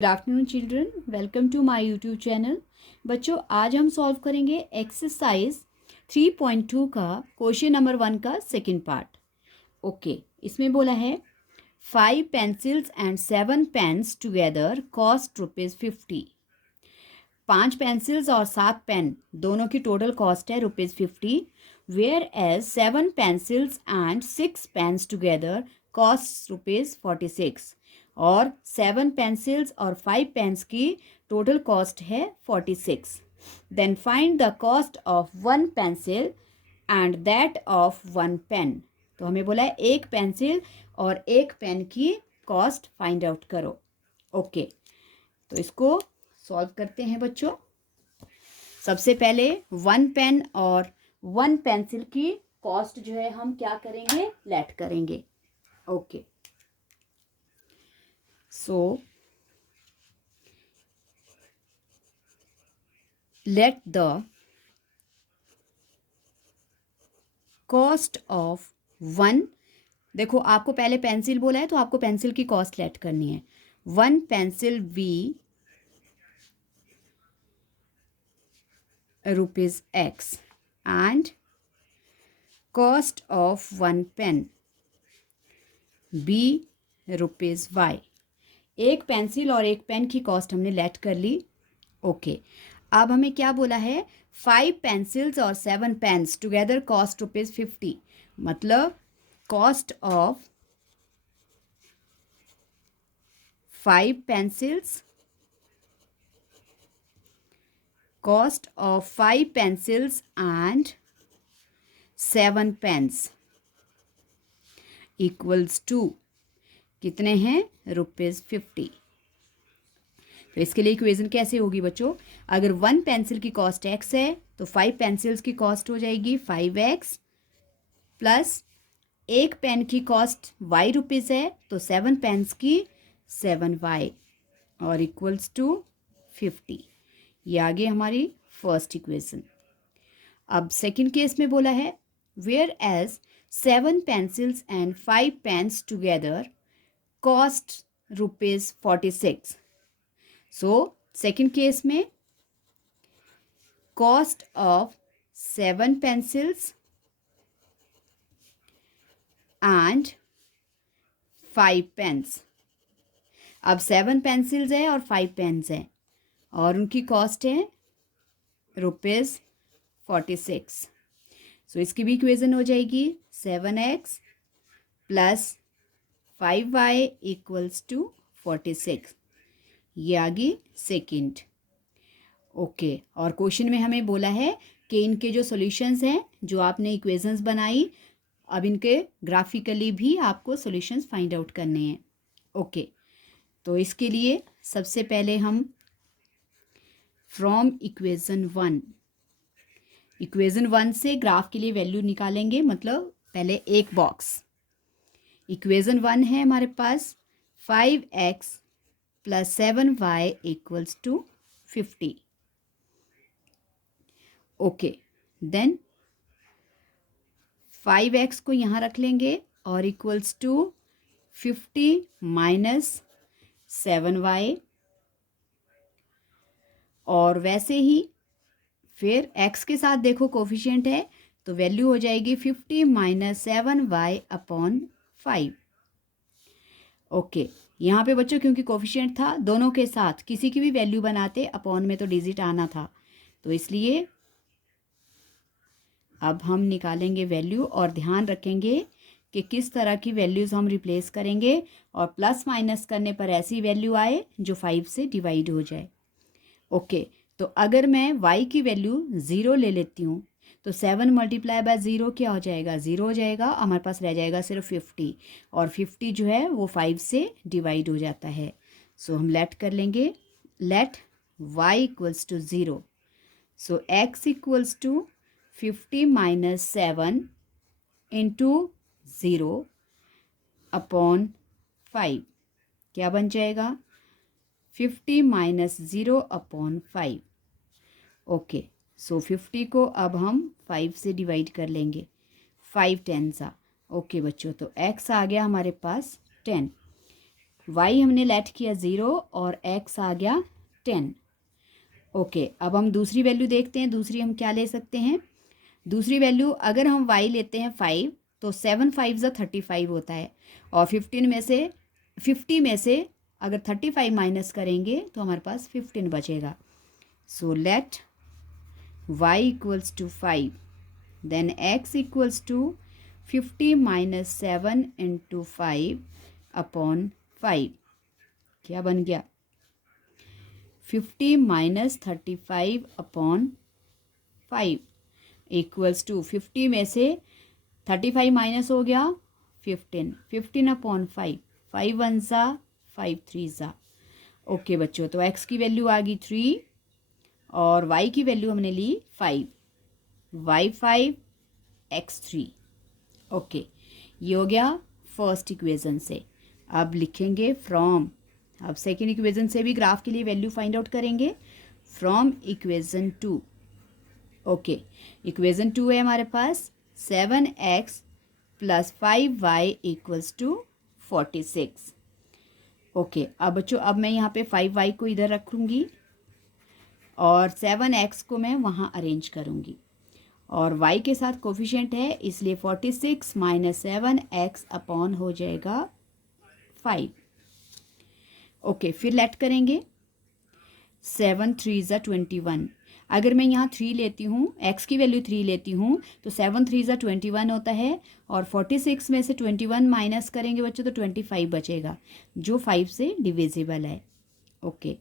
Good afternoon children, welcome to my YouTube channel. बच्चों, आज हम सॉल्व करेंगे एक्सरसाइज 3.2 का क्वेश्चन नंबर 1 का सेकंड पार्ट। ओके, इसमें बोला है 5 pencils and 7 pens together cost ₹50। 5 pencils और 7 पेन दोनों की टोटल कॉस्ट है ₹50, where as 7 pencils and 6 pens together cost ₹46। और 7 पेंसिल्स और 5 पेन्स की टोटल कॉस्ट है 46। Then find the cost of 1 pencil and that of 1 pen. तो हमें बोला है एक पेंसिल और एक पेन की कॉस्ट फाइंड आउट करो। ओके, तो इसको सॉल्व करते हैं बच्चों। सबसे पहले 1 पेन और 1 पेंसिल की कॉस्ट जो है हम क्या करेंगे, लेट करेंगे। Okay, so let the cost of 1, देखो आपको पहले पेंसिल बोला है तो आपको पेंसिल की कॉस्ट लेट करनी है। 1 pencil be ₹X and cost of 1 pen B ₹Y। एक पेंसिल और एक पेन की कॉस्ट हमने लेट कर ली। ओके, अब हमें क्या बोला है, 5 पेंसिल्स और 7 पेन्स टुगेदर कॉस्ट ₹50। मतलब cost of 5 pencils, cost of 5 pencils and 7 pens equals to कितने हैं, ₹50। तो इसके लिए इक्वेशन कैसे होगी बच्चों, अगर 1 पेंसिल की कॉस्ट x है तो 5 पेंसिल्स की कॉस्ट हो जाएगी 5x प्लस एक पेन की कॉस्ट ₹y है तो 7 पेन्स की 7y और इक्वल्स टू 50। ये आ गई हमारी फर्स्ट इक्वेशन। अब सेकंड केस में बोला है where as 7 pencils and 5 pens together cost ₹46। So second case में cost of 7 pencils and 5 pens. अब 7 पेंसिल्स है और 5 पेन्स हैं और उनकी कॉस्ट है ₹46। सो इसकी भी इक्वेशन हो जाएगी 7x plus 5y equals to 46। ये आ गई सेकेंड। ओके, और क्वेश्चन में हमें बोला है कि इनके जो सॉल्यूशंस हैं, जो आपने इक्वेशंस बनाई, अब इनके ग्राफिकली भी आपको सॉल्यूशंस फाइंड आउट करने हैं। ओके, तो इसके लिए सबसे पहले हम फ्रॉम इक्वेशन 1 से ग्राफ के लिए वैल्यू निकालेंगे। मतलब पहले एक बॉक्स, इक्वेशन 1 है हमारे पास 5x plus 7y equals to 50। Okay, then 5x को यहाँ रख लेंगे और इक्वल्स टू 50 माइनस 7y, और वैसे ही फिर x के साथ देखो कोफिशिएंट है तो वैल्यू हो जाएगी 50 माइनस 7y अपॉन 5। ओके, यहाँ पे बच्चों क्योंकि कोफिशिएंट था, दोनों के साथ किसी की भी वैल्यू बनाते अपॉन में तो डिजिट आना था, तो इसलिए अब हम निकालेंगे वैल्यू और ध्यान रखेंगे कि किस तरह की वैल्यूज़ हम रिप्लेस करेंगे और प्लस माइनस करने पर ऐसी वैल्यू आए जो 5 से डिवाइड हो जाए। ओके, तो अगर मैं y की वैल्यू 0 ले लेती हूँ तो 7 मल्टीप्लाई बाय 0 क्या हो जाएगा, 0 हो जाएगा। हमारे पास रह जाएगा सिर्फ 50 और 50 जो है वो 5 से डिवाइड हो जाता है। सो हम लेट कर लेंगे, let y equals to 0। So x equals to 50 minus 7 into 0 upon 5 क्या बन जाएगा, 50 माइनस 0 अपॉन 5। ओके, सो 50 को अब हम 5 से डिवाइड कर लेंगे, 5 10 सा। ओके बच्चों, तो x आ गया हमारे पास 10। y हमने लेट किया 0 और x आ गया 10। ओके, अब हम दूसरी वैल्यू देखते हैं। दूसरी हम क्या ले सकते हैं? दूसरी वैल्यू अगर हम y लेते हैं 5 तो 7 5 ज़ा 35 होता है, और 50 में से अगर 35 माइनस करेंगे तो हमारे पास 15 बचेगा। So let y equals to 5, then x equals to 50 minus 7 into 5 upon 5। क्या बन गया? 50 माइनस 35 अपॉन 5 इक्वल्स टू 50 में से 35 माइनस हो गया 15 अपॉन 5, 5 1 ज़ा 5 3 ज़ा। ओके बच्चों, तो x की वैल्यू आ गई 3 और y की वैल्यू हमने ली 5, y 5 x 3। ओके, ये हो गया फर्स्ट इक्वेशन से। अब लिखेंगे फ्रॉम, अब सेकेंड इक्वेशन से भी ग्राफ के लिए वैल्यू फाइंड आउट करेंगे। From equation 2। ओके, इक्वेशन 2 है हमारे पास 7x plus 5y equals to 46। Okay, अब बच्चों अब मैं यहाँ पे 5y को इधर रखूँगी और 7x को मैं वहाँ अरेंज करूँगी, और y के साथ कोफिशिएंट है इसलिए 46 माइनस 7x अपॉन हो जाएगा 5। ओके, फिर लेट करेंगे 7 3 ज़ा 21। अगर मैं यहाँ 3 लेती हूँ, x की वैल्यू 3 लेती हूँ तो 7 3 ज़ा 21 होता है, और 46 में से 21 माइनस करेंगे बच्चों तो 25 बचेगा जो 5 से डिविजिबल है। Okay,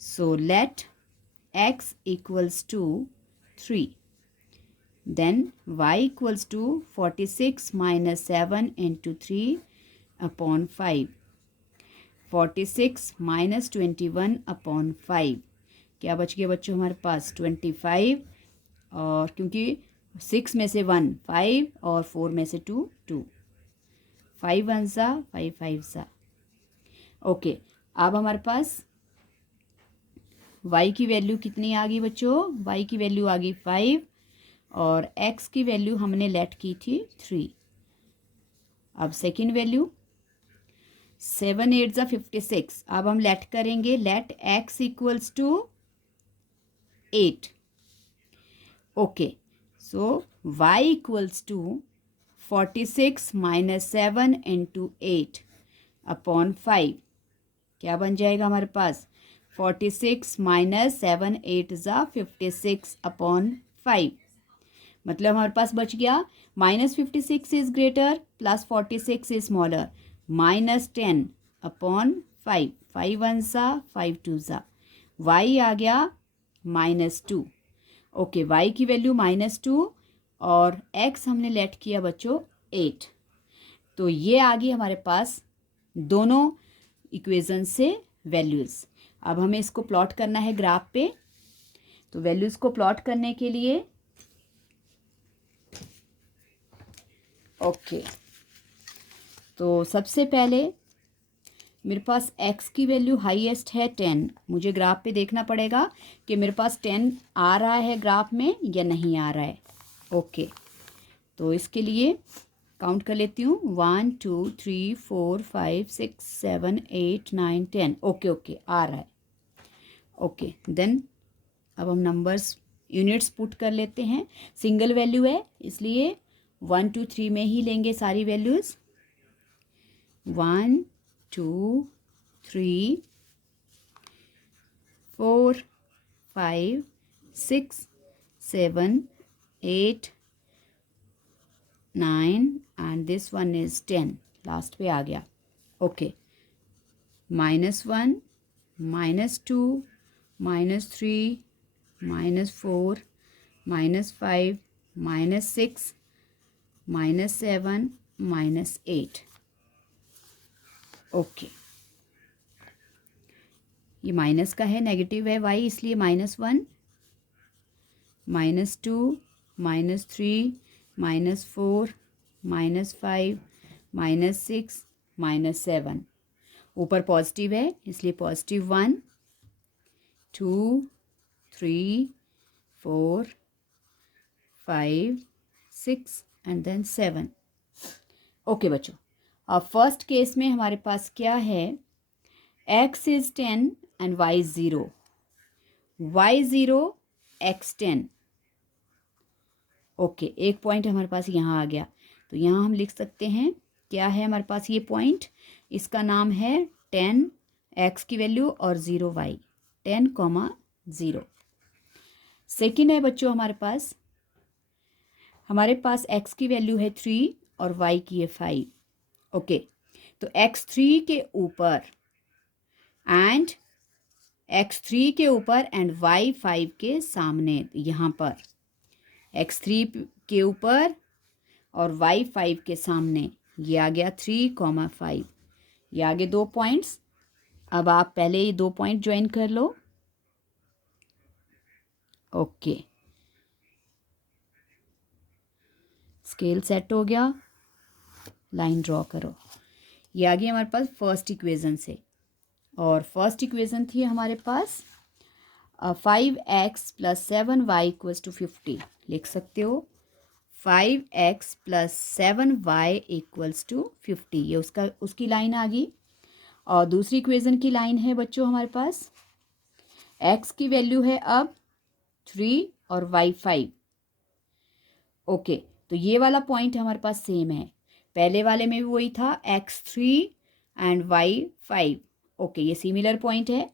so let x equals to 3, then y equals to 46 minus 7 into 3 upon 5, 46 minus 21 upon 5। क्या बच गया बच्चों हमारे पास? 25, और क्योंकि 6 में से 1 5 और 4 में से 2 2, 5 1 ज़ा 5 5 ज़ा। ओके, अब हमारे पास y की वैल्यू कितनी आ गई बच्चों? y की वैल्यू आ गई 5 और x की वैल्यू हमने लेट की थी 3। अब सेकेंड वैल्यू 7 8 ज़ा 56। अब हम लेट करेंगे, let x equals to 8। Okay, so y equals to 46 minus 7 into 8 upon 5। क्या बन जाएगा हमारे पास? 46 माइनस 7 8 ज़ा 56 अपॉन 5। मतलब हमारे पास बच गया minus 56 is greater plus 46 is smaller, minus 10 upon 5, 5 1 ज़ा 5 2 ज़ा। y आ गया -2। ओके, y की वैल्यू -2 और x हमने लेट किया बच्चों 8। तो ये आ गई हमारे पास दोनों इक्वेशन से वैल्यूज़। अब हमें इसको प्लॉट करना है ग्राफ पे। तो वैल्यूज़ को प्लॉट करने के लिए ओके, तो सबसे पहले मेरे पास x की वैल्यू हाईएस्ट है 10। मुझे ग्राफ पे देखना पड़ेगा कि मेरे पास 10 आ रहा है ग्राफ में या नहीं आ रहा है। ओके, तो इसके लिए काउंट कर लेती हूँ 1 2 3 4 5 6 7 8 9 10। ओके ओके, आ रहा है। ओके, देन अब हम नंबर्स यूनिट्स पुट कर लेते हैं। सिंगल वैल्यू है इसलिए 1 2 3 में ही लेंगे सारी values. 1 2 3 4 5 6 7 8 9 and this one is 10, last पे आ गया। ओके, -1 -2 -3 -4 -5 -6 -7 -8। ओके, ये माइनस का है, नेगेटिव है y इसलिए -1 -2 -3 -4 -5 -6 -7। ऊपर पॉजिटिव है इसलिए +1 2 3 4 5 6 एंड देन 7। ओके बच्चों, अब फर्स्ट केस में हमारे पास क्या है? x is 10 and y is 0. y 0 x 10. Okay, एक पॉइंट हमारे पास यहाँ आ गया, तो यहाँ हम लिख सकते हैं क्या है हमारे पास ये पॉइंट, इसका नाम है 10 x की वैल्यू और 0 y, 10,0. सेकेंड है बच्चों हमारे पास x की वैल्यू है 3 और y की है 5. ओके, तो x3 के ऊपर एंड x3 के ऊपर एंड y 5 के सामने, यहाँ पर x3 के ऊपर और y 5 के सामने, ये आ गया 3,5. ये आगे 2 पॉइंट्स. अब आप पहले ये 2 पॉइंट ज्वाइन कर लो. ओके, स्केल सेट हो गया, लाइन ड्रॉ करो. ये आ गई हमारे पास फर्स्ट इक्वेशन से, और फर्स्ट इक्वेशन थी हमारे पास 5x + 7y = 50. लिख सकते हो 5x + 7y = 50. ये उसकी लाइन आ गई. और दूसरी इक्वेशन की लाइन है बच्चों हमारे पास x की वैल्यू है अब 3 और y 5. ओके, तो ये वाला पॉइंट हमारे पास सेम है, पहले वाले में भी वही था x3 एंड y 5. ओके, ये सिमिलर पॉइंट है.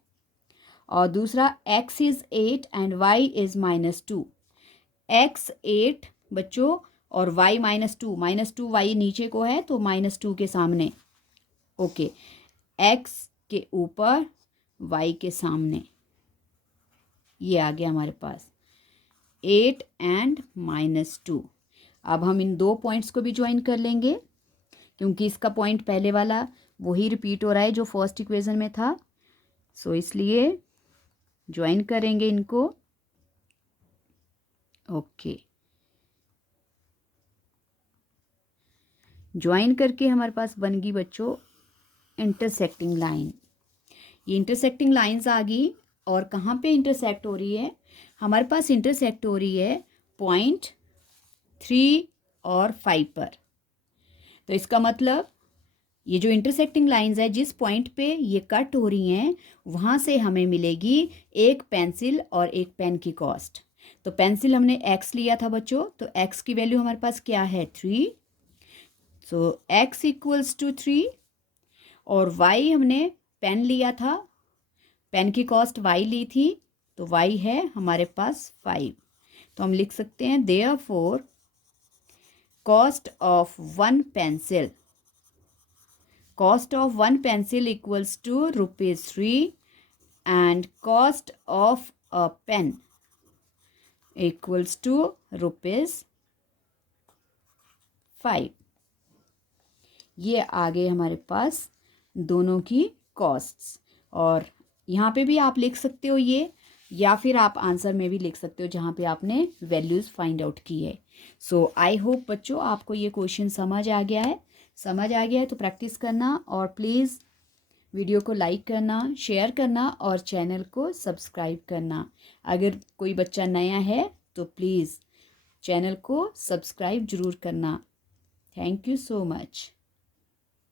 और दूसरा x is 8 and y is -2. x 8 बच्चों और y -2. -2 y नीचे को है तो -2 के सामने. ओके, x के ऊपर y के सामने, ये आ गया हमारे पास 8 एंड -2. अब हम इन 2 पॉइंट्स को भी ज्वाइन कर लेंगे, क्योंकि इसका पॉइंट पहले वाला वही रिपीट हो रहा है जो फर्स्ट इक्वेशन में था, सो इसलिए ज्वाइन करेंगे इनको. ओके, ज्वाइन करके हमारे पास बन गई बच्चों इंटरसेक्टिंग लाइन. ये इंटरसेक्टिंग लाइंस आ गई, और कहाँ पे इंटरसेक्ट हो रही है, हमारे पास इंटरसेक्ट हो रही है पॉइंट 3 और 5 पर. तो इसका मतलब ये जो इंटरसेक्टिंग लाइंस है, जिस पॉइंट पे ये कट हो रही हैं, वहाँ से हमें मिलेगी एक पेंसिल और एक पेन की कॉस्ट. तो पेंसिल हमने x लिया था बच्चों, तो x की वैल्यू हमारे पास क्या है 3, सो x = 3. और y हमने पेन लिया था, पेन की कॉस्ट y ली थी, तो y है हमारे पास 5. तो हम लिख सकते हैं therefore cost of one pencil = rupees 3 and cost of a pen = rupees 5. ये आ गए हमारे पास दोनों की कॉस्ट्स. और यहाँ पे भी आप लिख सकते हो ये, या फिर आप आंसर में भी लिख सकते हो जहाँ पे आपने वैल्यूज़ फाइंड आउट की है. सो आई होप बच्चों आपको ये क्वेश्चन समझ आ गया है तो प्रैक्टिस करना, और प्लीज़ वीडियो को लाइक करना, शेयर करना और चैनल को सब्सक्राइब करना. अगर कोई बच्चा नया है तो प्लीज़ चैनल को सब्सक्राइब ज़रूर करना. Thank you so much.